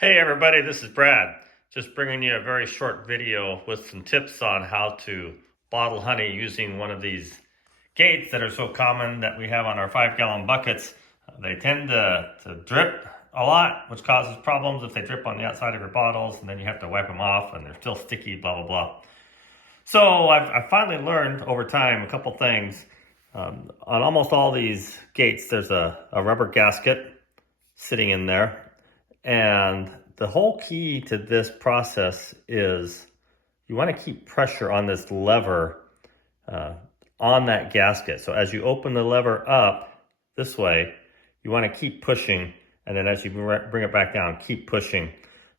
Hey everybody, this is Brad. Just bringing you a very short video with some tips on how to bottle honey using one of these gates that are so common that we have on our 5-gallon buckets. They tend to drip a lot, which causes problems if they drip on the outside of your bottles and then you have to wipe them off and they're still sticky, blah, blah, blah. So I've finally learned over time a couple things. On almost all these gates, there's a rubber gasket sitting in there. And the whole key to this process is you want to keep pressure on this lever on that gasket. So as you open the lever up this way, you want to keep pushing. And then as you bring it back down, keep pushing.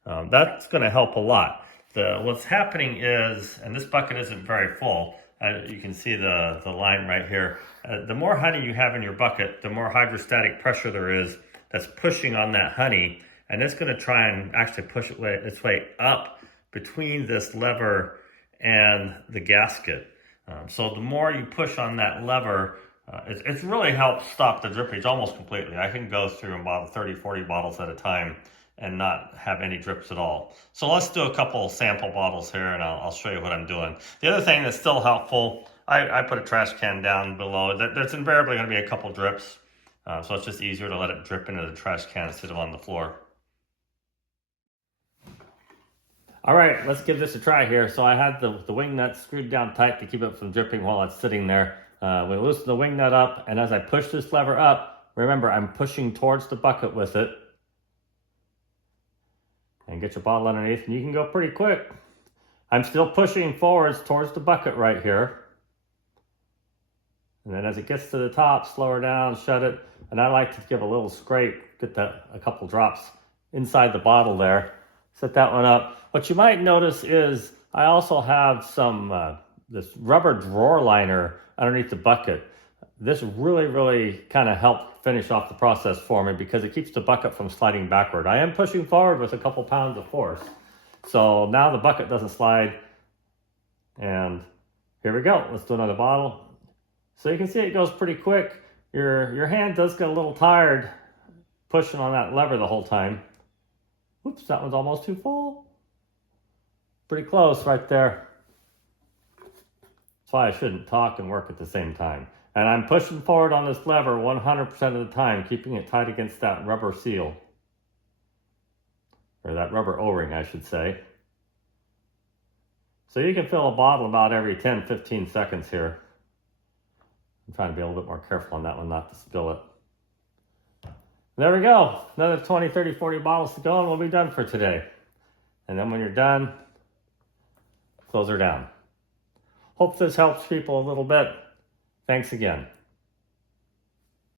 That's going to help a lot. What's happening is, and this bucket isn't very full, you can see the line right here. The more honey you have in your bucket, the more hydrostatic pressure there is that's pushing on that honey. And it's going to try and actually push its way up between this lever and the gasket. So the more you push on that lever, it's really helped stop the drippage almost completely. I can go through about 30, 40 bottles at a time and not have any drips at all. So let's do a couple sample bottles here and I'll show you what I'm doing. The other thing that's still helpful, I put a trash can down below. There's invariably going to be a couple drips. So it's just easier to let it drip into the trash can instead of on the floor. All right, let's give this a try here. So I had the wing nut screwed down tight to keep it from dripping while it's sitting there. We loosen the wing nut up, and as I push this lever up, remember I'm pushing towards the bucket with it. And get your bottle underneath, and you can go pretty quick. I'm still pushing forwards towards the bucket right here. And then as it gets to the top, slow her down, shut it. And I like to give a little scrape, get a couple drops inside the bottle there. Set that one up. What you might notice is I also have some this rubber drawer liner underneath the bucket. This really kind of helped finish off the process for me because it keeps the bucket from sliding backward. I am pushing forward with a couple pounds of force. So now the bucket doesn't slide. And here we go. Let's do another bottle. So you can see it goes pretty quick. Your hand does get a little tired pushing on that lever the whole time. Oops, that one's almost too full. Pretty close right there. That's why I shouldn't talk and work at the same time. And I'm pushing forward on this lever 100% of the time, keeping it tight against that rubber seal. Or that rubber O-ring, I should say. So you can fill a bottle about every 10, 15 seconds here. I'm trying to be a little bit more careful on that one, not to spill it. There we go. Another 20, 30, 40 bottles to go and we'll be done for today. And then when you're done, close her down. Hope this helps people a little bit. Thanks again.